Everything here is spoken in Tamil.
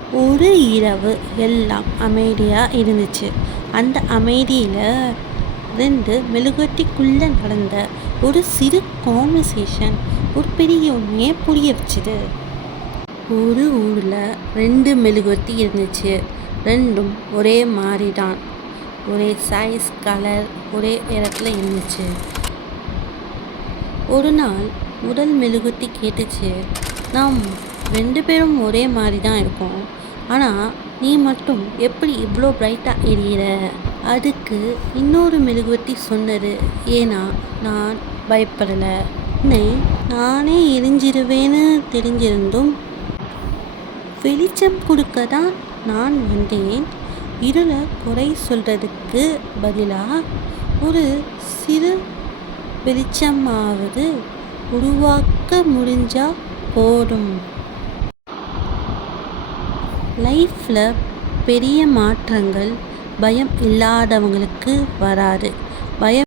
ஒரு இரவு எல்லாம் அமைதியாக இருந்துச்சு. அந்த அமைதியில் 2 மெழுகுவர்த்திக்குள்ளே நடந்த ஒரு சிறு கான்வர்சேஷன் ஒரு பெரிய உண்மையை புரிய வச்சுது. ஒரு ஊரில் 2 மெழுகுவர்த்தி இருந்துச்சு. 2ம் ஒரே மாதிரி தான், ஒரே சைஸ், கலர், ஒரே இடத்துல இருந்துச்சு. ஒரு நாள் முதல் மெழுகுவர்த்தி கேட்டுச்சு, நாம் 2 பேரும் ஒரே மாதிரி தான் இருக்கோம், ஆனால் நீ மட்டும் எப்படி இவ்வளோ பிரைட்டாக எரியிற? அதுக்கு இன்னொரு மெழுகுவர்த்தி சொன்னது, ஏன்னா நான் பயப்படலை. என்னை நானே எரிஞ்சிருவேன்னு தெரிஞ்சிருந்தும் வெளிச்சம் கொடுக்க தான் நான் வந்தேன். இருளை குறை சொல்கிறதுக்கு பதிலாக ஒரு சிறு வெளிச்சமாவது உருவாக்க முடிஞ்சா போதும். லைஃப்பில் பெரிய மாற்றங்கள் பயம் இல்லாதவங்களுக்கு வராது. பயம்